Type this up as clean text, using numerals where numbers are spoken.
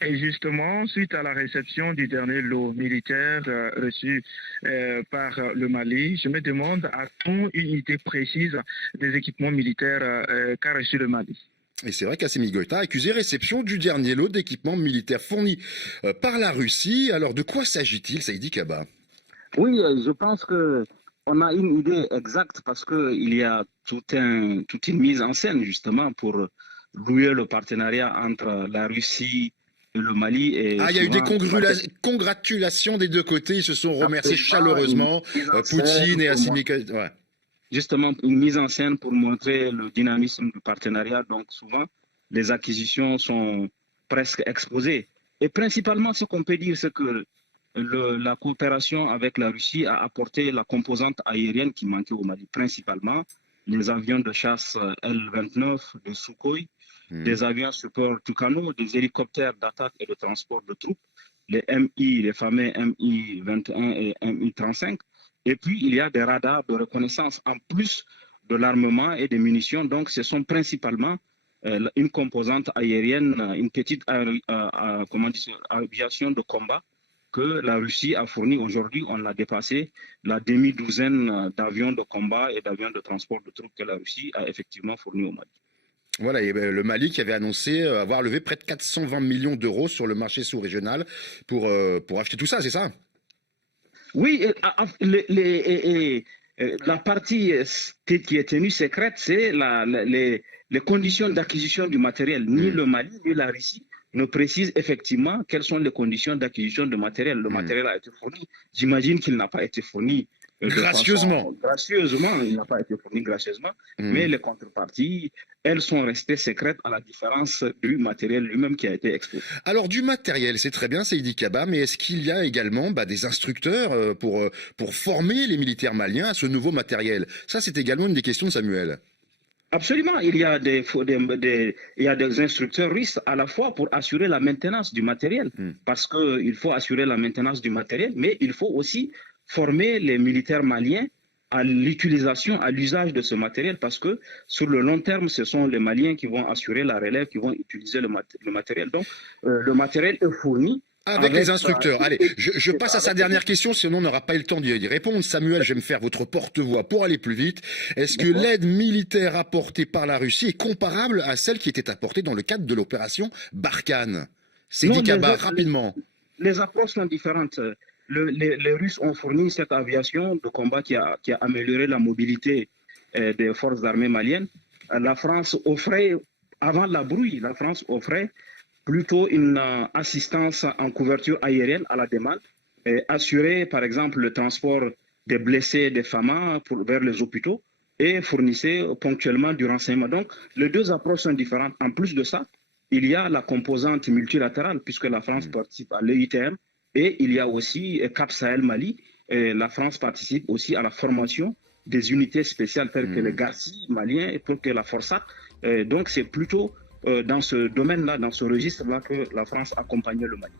Et justement, suite à la réception du dernier lot militaire reçu par le Mali, je me demande, a-t-on une idée précise des équipements militaires qu'a reçu le Mali? Et c'est vrai qu'Assimi Goïta a accusé réception du dernier lot d'équipements militaires fournis par la Russie. Alors de quoi s'agit-il, Saïdi Kaba? Oui, je pense que on a une idée exacte parce que il y a toute une mise en scène justement pour louer le partenariat entre la Russie et le Mali et Ah, il y a eu des souvent congratulations des deux côtés. Ils se sont remerciés absolument une chaleureusement, mise en Poutine scène et pour Assimi montrer Goïta. Ouais. justement une mise en scène pour montrer le dynamisme du partenariat. Donc souvent les acquisitions sont presque exposées. Et principalement ce qu'on peut dire c'est que la coopération avec la Russie a apporté la composante aérienne qui manquait au Mali, principalement les avions de chasse L-29 de Sukhoi, Mhm. des avions support Tucano, des hélicoptères d'attaque et de transport de troupes, les MI, les fameux MI 21 et MI 35. Et puis, il y a des radars de reconnaissance en plus de l'armement et des munitions. Donc, ce sont principalement une composante aérienne, une petite comment dire, aviation de combat que la Russie a fourni. Aujourd'hui, on a dépassé la demi-douzaine d'avions de combat et d'avions de transport de troupes que la Russie a effectivement fourni au Mali. Voilà, et le Mali qui avait annoncé avoir levé près de 420 millions d'euros sur le marché sous-régional pour acheter tout ça, c'est ça? Oui, la partie qui est tenue secrète, c'est les conditions d'acquisition du matériel. Ni Mhm. le Mali, ni la Russie ne précisent effectivement quelles sont les conditions d'acquisition de matériel. Le Mhm. matériel a été fourni. J'imagine qu'il n'a pas été fourni de Gracieusement. façon gracieusement, il n'a pas été fourni gracieusement, mais Mhm. les contreparties, elles sont restées secrètes à la différence du matériel lui-même qui a été exposé. Alors du matériel, c'est très bien, Seydi Kaba, mais est-ce qu'il y a également des instructeurs pour former les militaires maliens à ce nouveau matériel? Ça, c'est également une des questions de Samuel. Absolument, il y a des instructeurs russes à la fois pour assurer la maintenance du matériel, Mhm. parce qu'il faut assurer la maintenance du matériel, mais il faut aussi former les militaires maliens à l'utilisation, à l'usage de ce matériel, parce que sur le long terme, ce sont les Maliens qui vont assurer la relève, qui vont utiliser le matériel. Donc, le matériel est fourni Avec les avec instructeurs. Allez, je c'est ça, passe à sa avec les dernière question, sinon on n'aura pas eu le temps d'y répondre. Samuel, je vais me faire votre porte-voix pour aller plus vite. Est-ce que d'accord. l'aide militaire apportée par la Russie est comparable à celle qui était apportée dans le cadre de l'opération Barkhane? Seydi Non, Kaba, rapidement. les approches sont différentes. Les Russes ont fourni cette aviation de combat qui a amélioré la mobilité des forces armées maliennes. La France offrait, avant la brouille, la France offrait plutôt une assistance en couverture aérienne à la demande, et assurer par exemple le transport des blessés, des FAMA vers les hôpitaux et fournissait ponctuellement du renseignement. Donc, les deux approches sont différentes. En plus de ça, il y a la composante multilatérale puisque la France participe à l'EITM et il y a aussi Cap Sahel Mali. Et la France participe aussi à la formation des unités spéciales telles que les Hmm. Garci maliens et telles que la Forsat. Donc c'est plutôt dans ce domaine-là, dans ce registre-là que la France accompagne le Mali.